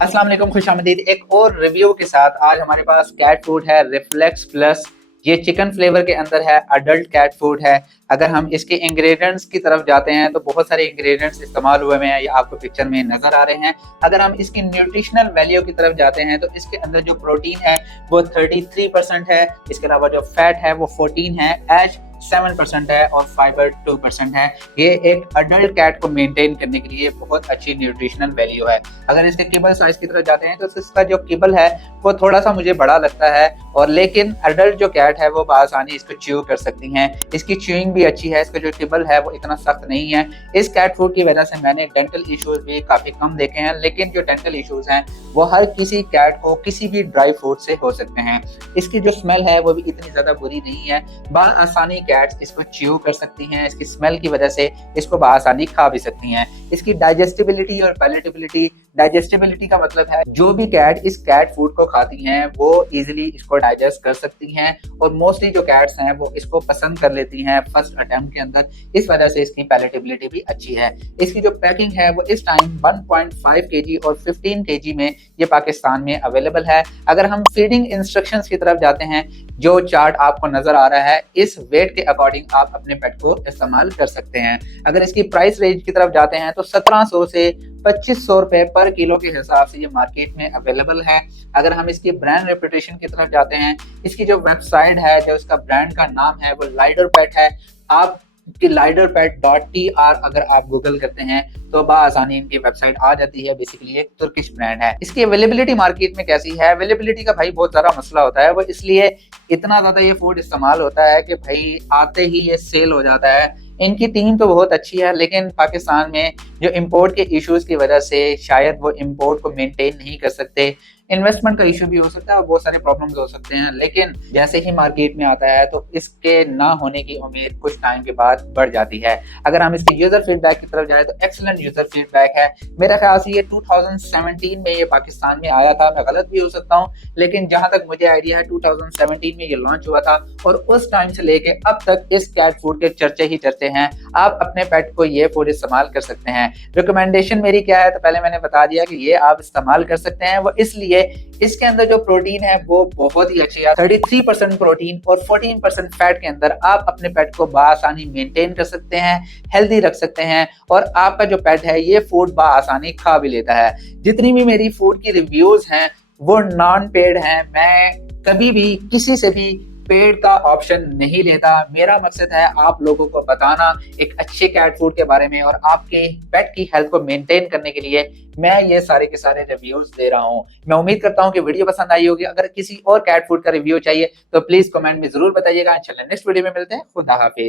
अस्सलाम वालेकुम, खुशामदीद एक और रिव्यू के साथ। आज हमारे पास कैट फूड है रिफ्लेक्स प्लस। ये चिकन फ्लेवर के अंदर है, अडल्ट कैट फूड है। अगर हम इसके इंग्रेडिएंट्स की तरफ जाते हैं तो बहुत सारे इंग्रेडिएंट्स इस्तेमाल हुए हैं, ये आपको पिक्चर में नजर आ रहे हैं। अगर हम इसकी न्यूट्रिशनल वैल्यू की तरफ जाते हैं तो इसके अंदर जो प्रोटीन है वो 33% है। इसके अलावा जो फैट है वो 14 है, एच 7% है और फाइबर 2% है। ये एक अडल्ट कैट को मेंटेन करने के लिए बहुत अच्छी न्यूट्रिशनल वैल्यू है। अगर इसके किबल साइज की तरफ जाते हैं तो इसका जो किबल है वो थोड़ा सा मुझे बड़ा लगता है, और लेकिन अडल्ट जो कैट है वो आसानी इसको च्यू कर सकती हैं। इसकी च्यूइंग भी अच्छी है, इसका जो किबल है वो इतना सख्त नहीं है। इस कैट फूड की वजह से मैंने डेंटल इश्यूज भी काफी कम देखे हैं, लेकिन जो डेंटल इश्यूज हैं वो हर किसी कैट को किसी भी ड्राई फूड से हो सकते हैं। इसकी जो स्मेल है वो भी इतनी ज्यादा बुरी नहीं है, आसानी कैट्स इसको च्यू कर सकती हैं। इसकी स्मेल की वजह से इसको आसानी खा भी सकती हैं। इसकी डाइजेस्टिबिलिटी और पैलेटेबिलिटी, डाइजेस्टिबिलिटी का मतलब है जो भी कैट इस कैट फूड को खाती हैं वो इजीली इसको डाइजेस्ट कर सकती हैं, और मोस्टली जो कैट्स हैं वो इसको पसंद कर लेती हैं फर्स्ट अटेम्प्ट के अंदर। इस वजह से इसकी पैलेटेबिलिटी भी अच्छी है। इसकी जो पैकिंग है वो इस टाइम 1.5 केजी और 15 केजी में ये पाकिस्तान में अवेलेबल है। अगर हम फीडिंग इंस्ट्रक्शंस की तरफ जाते हैं, जो चार्ट आपको नजर आ रहा है, इस वेट के अकॉर्डिंग आप अपने पेट को इस्तेमाल कर सकते हैं। अगर इसकी प्राइस रेंज की तरफ जाते हैं तो 1700 से 2500 रुपए पर किलो के हिसाब से ये मार्केट में अवेलेबल है। अगर हम इसकी ब्रांड रेपुटेशन की तरफ जाते हैं, इसकी जो वेबसाइट है, जो इसका ब्रांड का नाम है वो लाइडर पेट है। आप liderpet.tr अगर आप गूगल करते हैं तो आसानी इनकी वेबसाइट आ जाती है। बेसिकली एक तुर्किश ब्रांड है। इसकी अवेलेबिलिटी मार्केट में कैसी है? अवेलेबिलिटी का भाई बहुत सारा मसला होता है, वो इसलिए इतना ज्यादा ये फूड इस्तेमाल होता है कि भाई आते ही ये सेल हो जाता है। इनकी टीम तो बहुत अच्छी है, लेकिन पाकिस्तान में जो इंपोर्ट के इश्यूज की वजह से शायद वो इंपोर्ट को मेंटेन नहीं कर सकते। इन्वेस्टमेंट का इशू भी हो सकता है और बहुत सारे प्रॉब्लम्स हो सकते हैं, लेकिन जैसे ही मार्केट में आता है तो इसके ना होने की उम्मीद कुछ टाइम के बाद बढ़ जाती है। अगर हम इसके यूजर फीडबैक की तरफ जाए तो एक्सीलेंट यूजर फीडबैक है। मेरा ख्याल से ये 2017 में ये पाकिस्तान में आया था, मैं गलत भी हो सकता हूँ, लेकिन जहां तक मुझे आइडिया है 2017 में ये लॉन्च हुआ था, और उस टाइम से लेके अब तक इस कैट फूड के चर्चे ही चर्चे हैं। आप अपने पेट को ये फूड इस्तेमाल कर सकते हैं। रिकमेंडेशन मेरी क्या है, तो पहले मैंने बता दिया कि ये आप इस्तेमाल कर सकते हैं। वो इसलिए इसके अंदर जो प्रोटीन है वो बहुत ही अच्छी है। 33% प्रोटीन और 14% फैट के अंदर आप अपने पेट को आसानी मेंटेन कर सकते हैं, हेल्दी रख सकते हैं, और आपका जो पेट है ये फूड आसानी खा भी लेता है। जितनी भी मेरी फूड की रिव्यूज हैं वो नॉन पेड हैं। मैं कभी भी किसी से भी पेड का ऑप्शन नहीं लेता। मेरा मकसद है आप लोगों को बताना एक अच्छे कैट फूड के बारे में, और आपके पेट की हेल्थ को मेंटेन करने के लिए मैं ये सारे के सारे रिव्यूज दे रहा हूँ। मैं उम्मीद करता हूँ कि वीडियो पसंद आई होगी। अगर किसी और कैट फूड का रिव्यू चाहिए तो प्लीज कमेंट में जरूर बताइएगा। चलिए नेक्स्ट वीडियो में मिलते हैं। खुदा हाफिज।